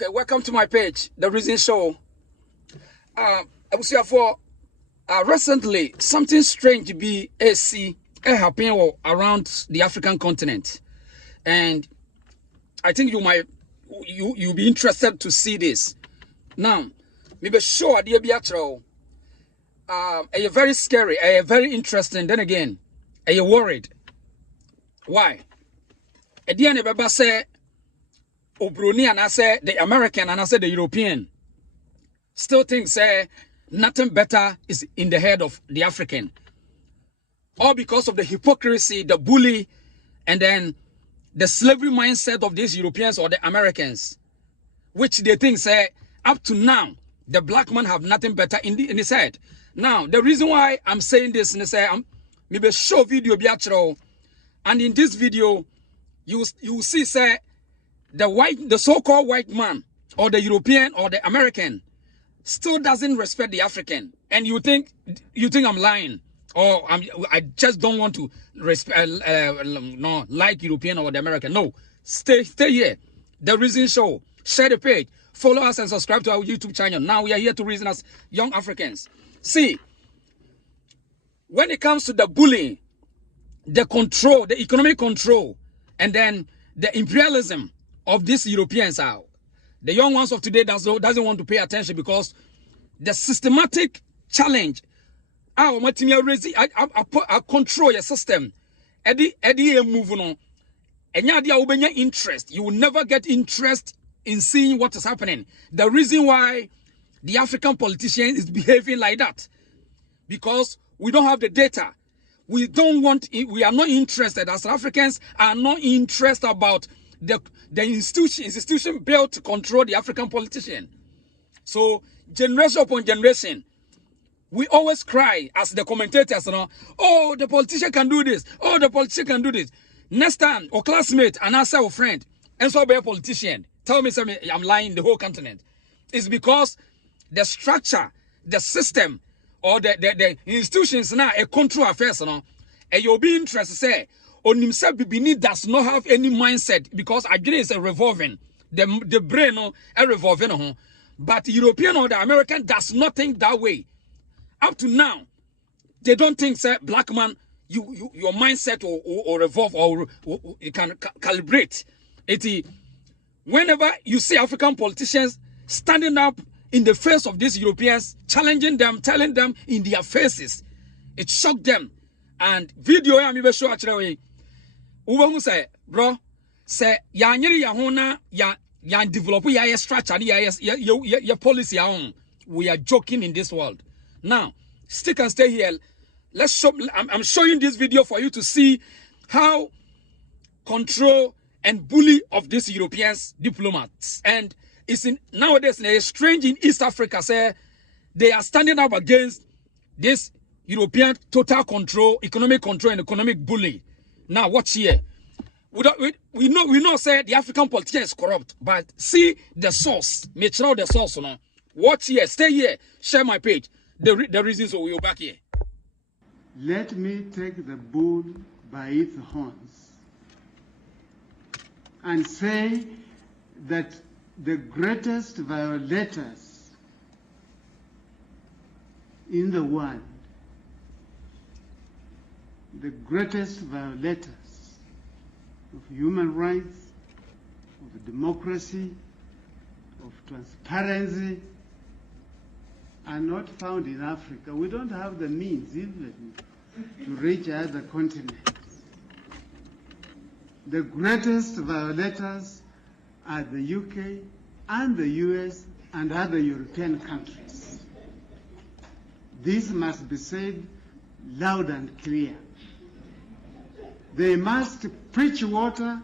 Okay, welcome to my page, The Reason Show. I was here for recently something strange be AC happening around the African continent, and I think you'll be interested to see this. Now, maybe sure dear Biatro, very scary, very interesting. Then again, are you worried? Why? At the end of the say, Obroni and I say the American and I say the European still think say nothing better is in the head of the African. All because of the hypocrisy, the bully, and then the slavery mindset of these Europeans or the Americans, which they think say up to now the black man have nothing better in his head. Now the reason why I'm saying this, and say maybe show video biatro, and in this video you see say the so-called white man or the European or the American still doesn't respect the African, and you think I'm lying, or I just don't want to respect no like European or the American. No, stay here. The Reason Show. Share the page, follow us, and subscribe to our YouTube channel. Now we are here to reason as young Africans. See, when it comes to the bullying, the control, the economic control, and then the imperialism of these Europeans are, the young ones of today doesn't want to pay attention because the systematic challenge I control your system. Eddie move on. And interest. You will never get interest in seeing what is happening. The reason why the African politician is behaving like that, because we don't have the data. We are not interested, as Africans are not interested about the institution built to control the African politician. So generation upon generation, we always cry as the commentators, oh, the politician can do this. Oh, the politician can do this. Next time, our classmate and our friend, and so be a politician, tell me something, I'm lying the whole continent. It's because the structure, the system, or the institutions now a control affairs, and you'll be interested say, on himself, Bibini does not have any mindset because again is a revolving. The brain a revolving. But European or the American does not think that way. Up to now, they don't think say black man, your mindset or revolve or you can calibrate. Whenever you see African politicians standing up in the face of these Europeans, challenging them, telling them in their faces, it shocked them. And video I am show actually. Uwe say, bro, say ya nyeri ya hona ya develop ya structure ya policy ya on. We are joking in this world. Now, stick and stay here. Let's show. I'm showing this video for you to see how control and bully of these Europeans diplomats. And it's nowadays it's strange in East Africa. Say they are standing up against this European total control, economic control, and economic bully. Now watch here. We know say the African politician is corrupt, but see the source. Make sure the source. Watch here. Stay here. Share my page. The reasons we're back here. Let me take the bull by its horns and say that the greatest violators in the world, the greatest violators of human rights, of democracy, of transparency, are not found in Africa. We don't have the means even to reach other continents. The greatest violators are the UK and the US and other European countries. This must be said loud and clear. They must preach water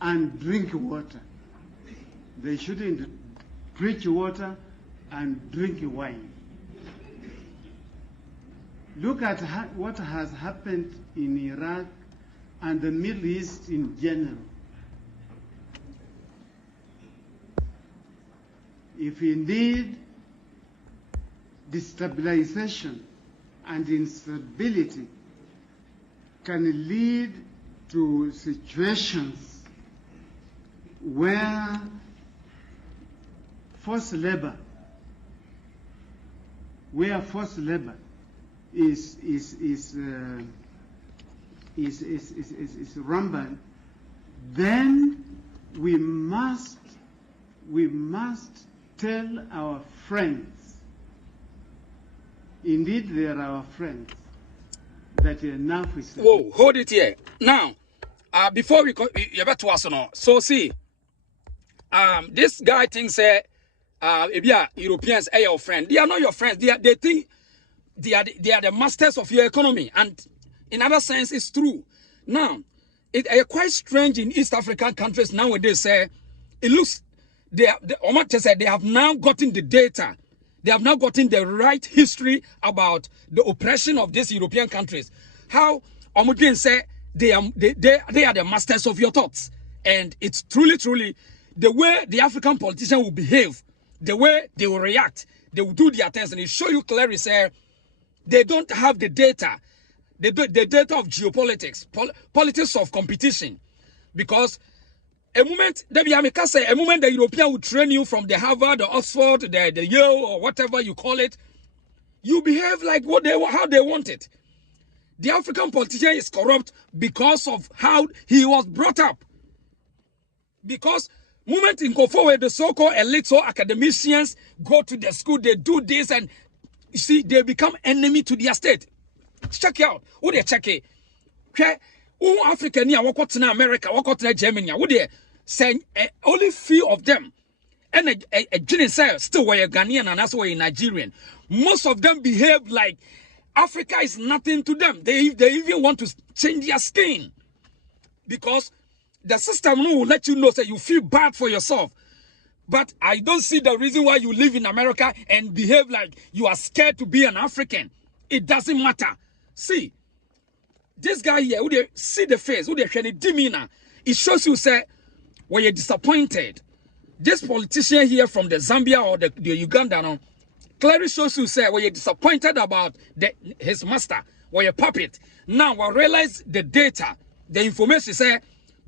and drink water. They shouldn't preach water and drink wine. Look at what has happened in Iraq and the Middle East in general. If indeed destabilization and instability can lead to situations where forced labor, where forced labor is rampant, then we must tell our friends, indeed they are our friends, that enough is enough. Whoa, hold it here. Now, before we go, you better ask no. So see, this guy thinks if you are Europeans are your friend. They are not your friends. They think they are the masters of your economy, and in other sense, it's true. Now, it's quite strange in East African countries nowadays. It looks they have now gotten the data. They have now gotten the right history about the oppression of these European countries. How Omudin say they are the masters of your thoughts. And it's truly the way the African politician will behave, the way they will react, they will do their things. And it show you clearly, say, they don't have the data, the data of geopolitics, politics of competition. Because a moment the European will train you from the Harvard, the Oxford, the Yale, or whatever you call it, you behave like how they want it. The African politician is corrupt because of how he was brought up. Because moment in go forward, the so-called elites or academicians go to the school, they do this, and you see, they become enemy to their state. Check it out. Who they check it? Okay. Who Africa near what in America, what in Germany, who they say only few of them. And a Guinean say still were Ghanaian and also a Nigerian. Most of them behave like Africa is nothing to them. They even want to change their skin. Because the system will let you know that you feel bad for yourself. But I don't see the reason why you live in America and behave like you are scared to be an African. It doesn't matter. See, this guy here, who they see the face, who they share the demeanor, it shows you, say, when you're disappointed. This politician here from the Zambia or the Uganda, no, clearly shows you, say, when you're disappointed about his master, or your puppet. Now, I realize the data, the information, say,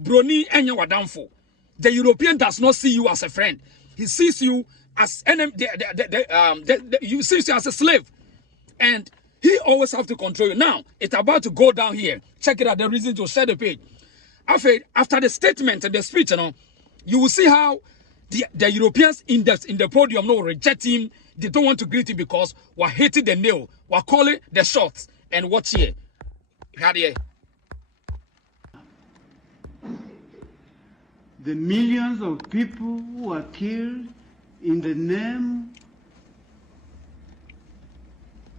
Brony and Wadamfo. The European does not see you as a friend. He sees you as enemy. You sees you as a slave, and he always have to control you. Now it's about to go down here. Check it out. The reason to share the page. After the statement and the speech, you will see how the Europeans in the podium reject him. They don't want to greet him because we're hitting the nail. We're calling the shots. And watch here. Here. The millions of people who are killed in the name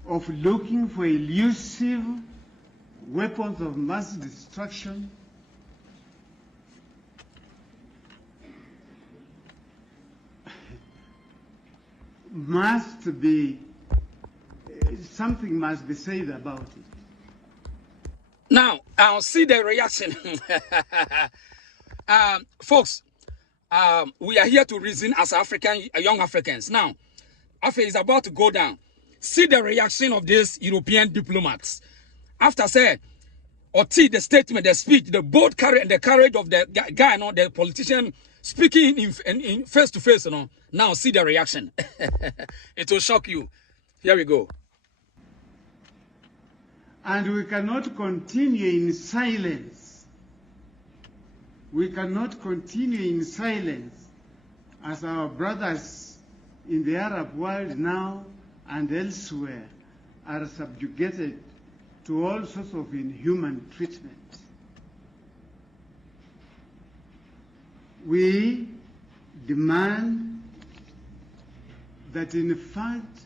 of looking for elusive weapons of mass destruction something must be said about it. Now, I'll see the reaction. Folks, we are here to reason as young Africans. Now, Africa is about to go down. See the reaction of these European diplomats. After the statement, the speech, the bold courage and the courage of the guy, the politician speaking in face to face, Now see the reaction. It will shock you. Here we go. And we cannot continue in silence. We cannot continue in silence as our brothers in the Arab world now and elsewhere are subjugated to all sorts of inhuman treatment. We demand that, in fact,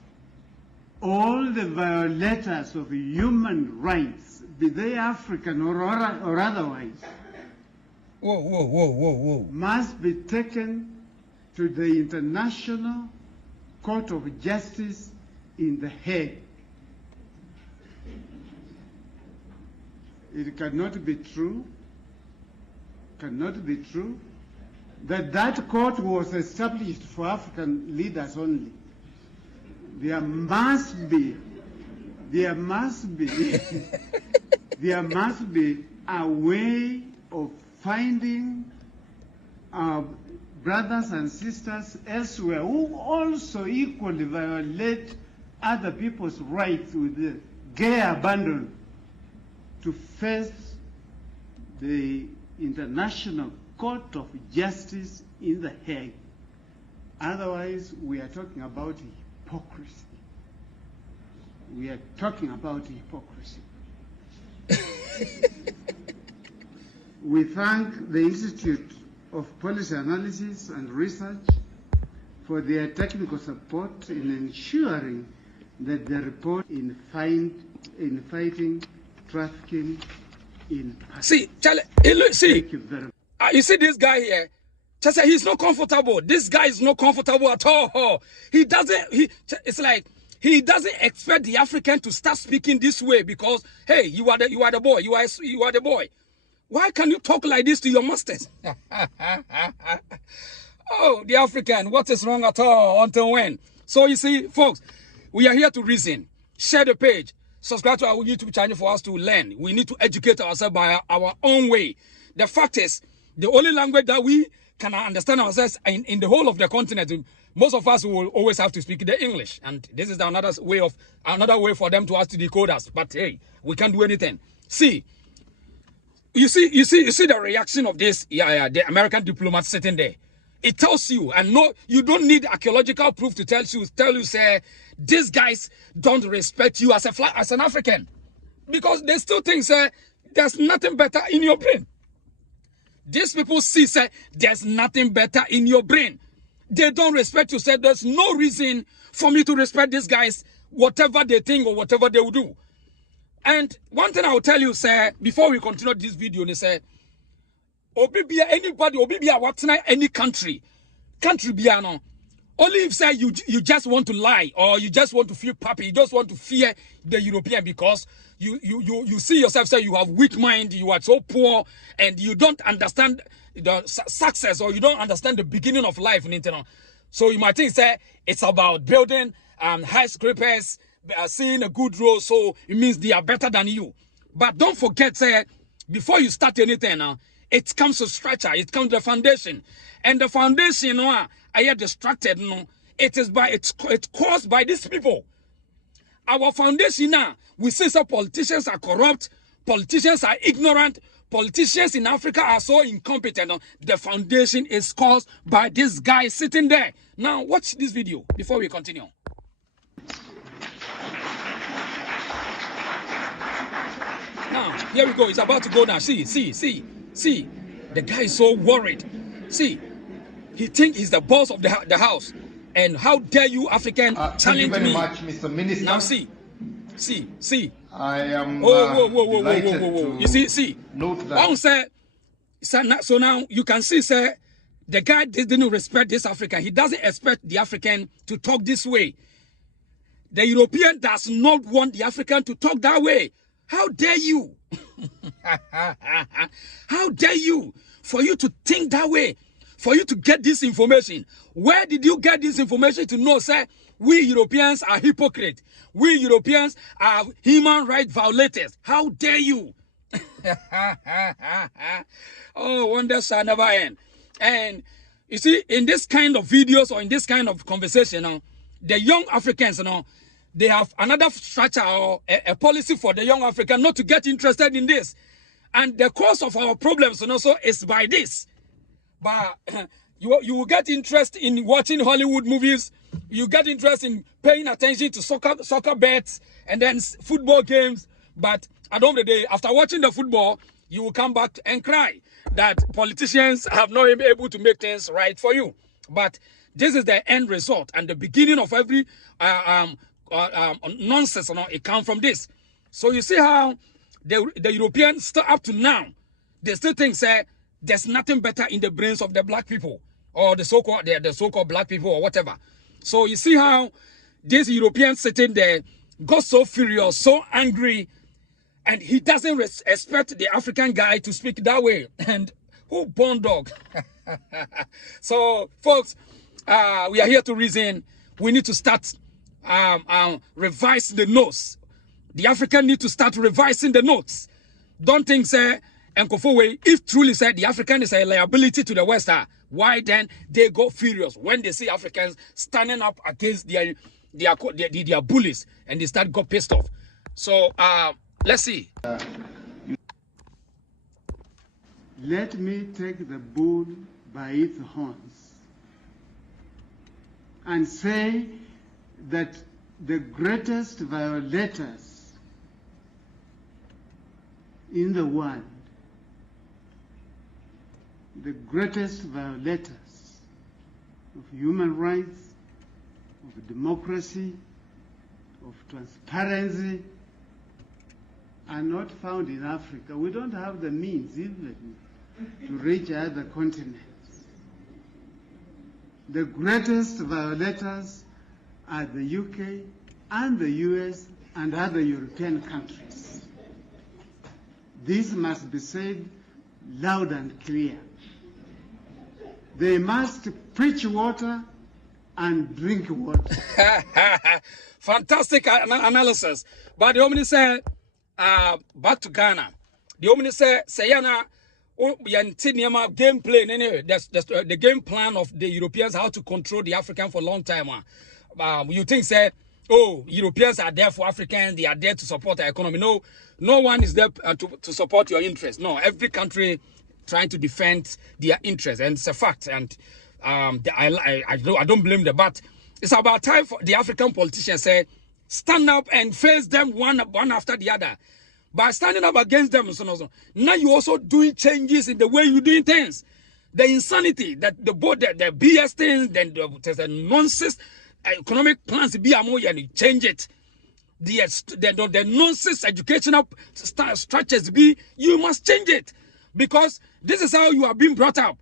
all the violators of human rights, be they African or otherwise, must be taken to the International Court of Justice in The Hague. It cannot be true that court was established for African leaders only. There must be a way of finding brothers and sisters elsewhere who also equally violate other people's rights with the gay abandon to face the International Court of Justice in The Hague. Otherwise, we are talking about hypocrisy. We are talking about hypocrisy. We thank the Institute of Policy Analysis and Research for their technical support in ensuring that the report in fighting trafficking in persons. See, Charlie, see, you see this guy here? Just say he's not comfortable. This guy is not comfortable at all. He doesn't. It's like he doesn't expect the African to start speaking this way because hey, you are the boy. You are the boy. Why can you talk like this to your masters? Oh, the African, what is wrong at all? Until when? So you see, folks, we are here to reason. Share the page. Subscribe to our YouTube channel for us to learn. We need to educate ourselves by our own way. The fact is, the only language that we can understand ourselves in the whole of the continent, most of us will always have to speak the English. And this is another way for them to us to decode us. But hey, we can't do anything. See, you see the reaction of this, the American diplomat sitting there. It tells you, and no, you don't need archaeological proof to tell you, say, these guys don't respect you as an African. Because they still think, say, there's nothing better in your brain. These people see, say, there's nothing better in your brain. They don't respect you, say, there's no reason for me to respect these guys, whatever they think or whatever they will do. And one thing I will tell you, sir, before we continue this video, they say, anybody, any country no. Only if say you just want to lie or you just want to feel puppy, you just want to fear the European because you see yourself say you have weak mind, you are so poor, and you don't understand the success or you don't understand the beginning of life in internal. So you might think say it's about building high scrapers, seeing a good road, so it means they are better than you. But don't forget, say, before you start anything now, it comes to structure, it comes to the foundation. And the foundation, I get distracted, it's caused by these people. Our foundation now, we see some politicians are corrupt, politicians are ignorant, politicians in Africa are so incompetent. The foundation is caused by this guy sitting there. Now, watch this video before we continue. Now, here we go. It's about to go now. See. The guy is so worried. See, he thinks he's the boss of the house. And how dare you, African, challenge me? Thank you very much, Mr. Minister. Now, see. I am whoa. You see. Note that. So now you can see, sir, the guy didn't respect this African. He doesn't expect the African to talk this way. The European does not want the African to talk that way. How dare you? How dare you? For you to think that way, for you to get this information. Where did you get this information to know, sir? We Europeans are hypocrites. We Europeans are human rights violators. How dare you? Oh, wonders shall never end. And you see, in this kind of videos or in this kind of conversation, the young Africans, they have another structure or a policy for the young African not to get interested in this. And the cause of our problems also is by this. But you will get interest in watching Hollywood movies. You get interest in paying attention to soccer bets and then football games. But at the end of the day, after watching the football, you will come back and cry that politicians have not been able to make things right for you. But this is the end result and the beginning of every nonsense. It comes from this. So you see how the Europeans still up to now, they still think, say, there's nothing better in the brains of the black people or the so-called black people or whatever. So you see how this European sitting there got so furious, so angry, and he doesn't expect the African guy to speak that way. And who born dog? So, folks, we are here to reason. We need to start revising the notes. The African need to start revising the notes. Don't think, say, if truly said the African is a liability to the West, Why then they go furious when they see Africans standing up against their bullies, and they start got pissed off. So let's see. Let me take the bull by its horns and say that the greatest violators in the world, the greatest violators of human rights, of democracy, of transparency, are not found in Africa. We don't have the means even to reach other continents. The greatest violators are the UK and the US and other European countries. This must be said loud and clear. They must preach water and drink water. Fantastic analysis. But the Omni said, back to Ghana. The Omni said, Sayana, gameplay. That's the game plan of the Europeans, how to control the African for a long time. You think, say, oh, Europeans are there for Africans, they are there to support the economy. No one is there to support your interests. No, every country trying to defend their interests, and it's a fact. And I don't blame them, but it's about time for the African politicians say, stand up and face them one after the other. By standing up against them, now you're also doing changes in the way you're doing things. The insanity that the BS things, then there's a nonsense economic plans be and change it. The nonsense educational structures be, you must change it, because this is how you are being brought up.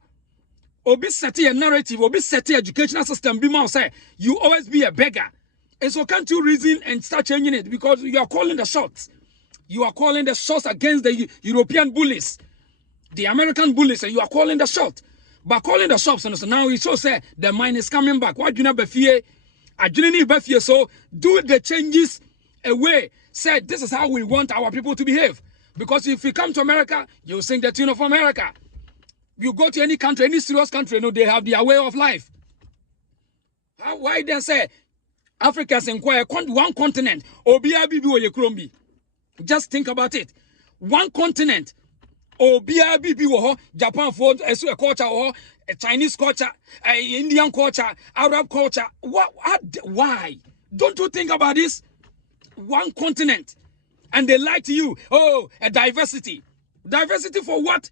Obi seti a narrative, obi seti educational system be more say you always be a beggar. And so can't you reason and start changing it, because you are calling the shots. You are calling the shots against the European bullies, the American bullies, and you are calling the shot. But calling the shots, and so now you so say the mind is coming back. Why do you not be fear? I didn't need be fear. So do the changes away. Say this is how we want our people to behave. Because if you come to America, you sing the tune of America. You go to any country, any serious country, they have their way of life. Why then say Africa's inquire one continent? Just think about it. One continent. Japan for a culture, or a Chinese culture, a Indian culture, Arab culture. Why? Don't you think about this? One continent. And they lie to you. Oh, a diversity. Diversity for what?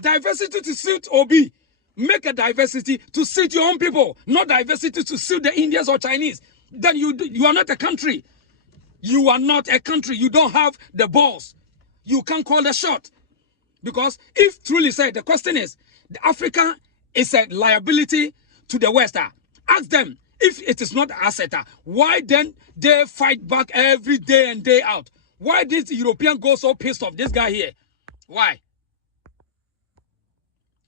Diversity to suit Obi. Make a diversity to suit your own people, not diversity to suit the Indians or Chinese. Then you are not a country. You are not a country. You don't have the balls. You can't call the shot. Because if truly said, the question is, Africa is a liability to the West. Ask them, if it is not an asset, why then they fight back every day and day out? Why did the European go so pissed off this guy here? Why?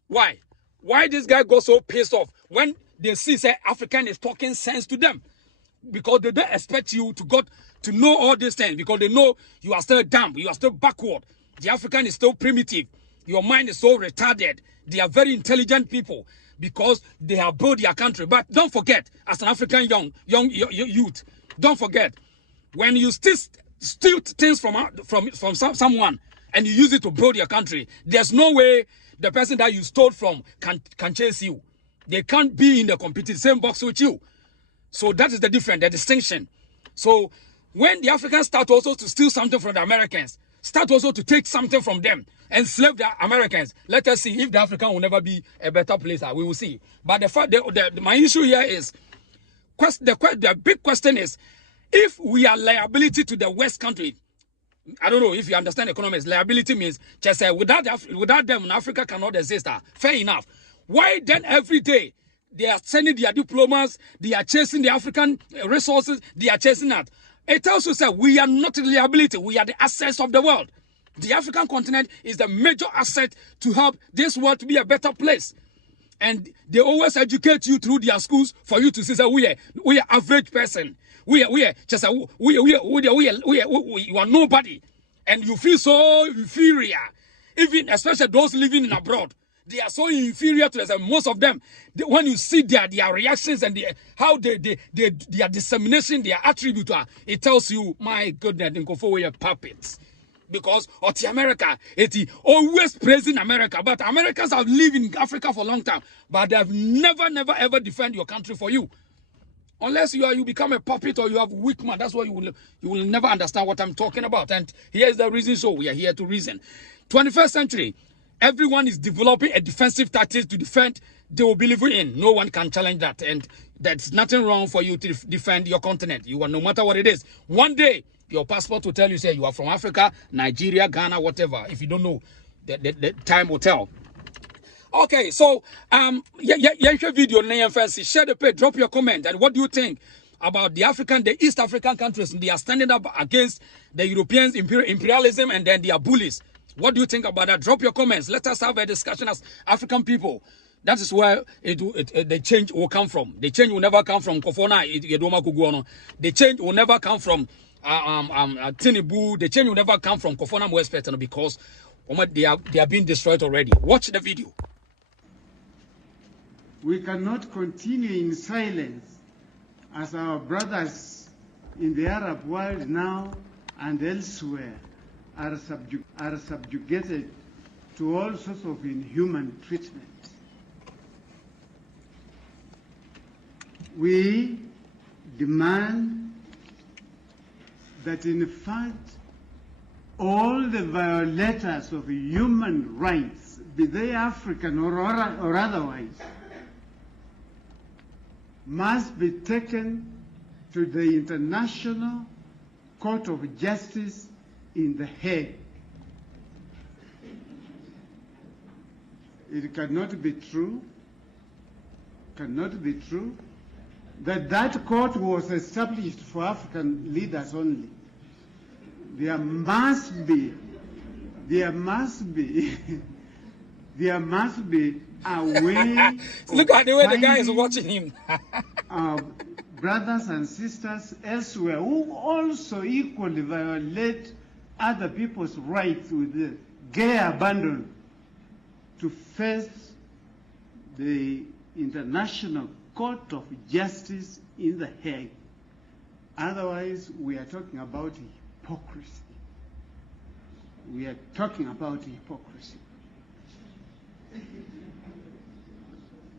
Why? Why this guy go so pissed off when they see say African is talking sense to them? Because they don't expect you to know all these things, because they know you are still dumb, you are still backward. The African is still primitive. Your mind is so retarded. They are very intelligent people because they have built their country. But don't forget, as an African young youth, don't forget, when you steal things from someone and you use it to build your country, there's no way the person that you stole from can chase you. They can't be in the same box with you. So that is the difference, the distinction. So when the Africans start also to steal something from the Americans, start also to take something from them, enslave the Americans, let us see if the African will never be a better place. We will see. But the fact, my issue here is, the big question is, if we are liability to the West country, I don't know if you understand economics. Liability means just without them, Africa cannot exist. Fair enough. Why then every day they are sending their diplomats, they are chasing the African resources, they are chasing that? It also says we are not the liability, we are the assets of the world. The African continent is the major asset to help this world to be a better place. And they always educate you through their schools for you to see that we are average person. You are nobody, and you feel so inferior. Even especially those living in abroad, They are so inferior to us, and most of them, when you see their reactions and how their dissemination, their attribute, it tells you, my goodness, they go for your puppets. Because America, it always praising America, but Americans have lived in Africa for a long time, but they have never, ever defend your country for you. Unless you become a puppet or you have weak man, that's why you will never understand what I'm talking about. And here's the reason. So we are here to reason. 21st century, everyone is developing a defensive tactics to defend they will believe in. No one can challenge that, and there's nothing wrong for you to defend your continent. You are, no matter what it is. One day, your passport will tell you, say you are from Africa, Nigeria, Ghana, whatever. If you don't know, the time will tell. Okay, so video share the page, drop your comment, and what do you think about the East African countries? They are standing up against the Europeans' imperialism, and then they are bullies. What do you think about that? Drop your comments. Let us have a discussion as African people. That is where the change will come from. The change will never come from Kofona. The change will never come from Tinubu. The change will never come from Kofona Mwespet, because they are being destroyed already. Watch the video. We cannot continue in silence as our brothers in the Arab world now and elsewhere are subjugated to all sorts of inhuman treatment. We demand that, in fact, all the violators of human rights, be they African or otherwise, must be taken to the International Court of Justice in The Hague. It cannot be true that court was established for African leaders only. There must be a way. Look at the way the guy is watching him. Brothers and sisters elsewhere who also equally violate other people's rights with the gay abandon to face the International Court of Justice in The Hague. Otherwise, we are talking about hypocrisy. We are talking about hypocrisy.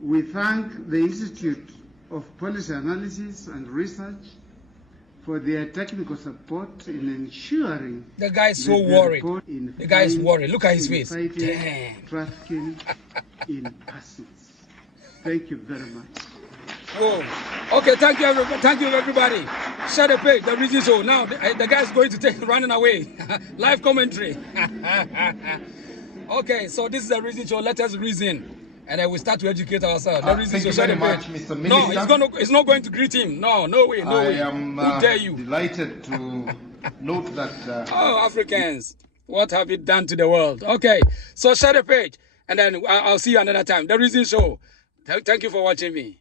We thank the Institute of Policy Analysis and Research for their technical support in ensuring the guy is so worried. The guy is worried. Look at his face. Damn. Trafficking in persons. Thank you very much. Whoa. Okay, thank you, everybody. Thank you, everybody. Share the page. The reason so now the guy is going to take running away. Live commentary. Okay, so this is the reason show. Let us reason. And then we start to educate ourselves. Thank you very much, Mr. Minister. No, it's not going to greet him. No way, no way. I am Who dare you? Delighted to note that... oh, Africans, what have you done to the world? Okay, so share the page. And then I'll see you another time. The reason show. Thank you for watching me.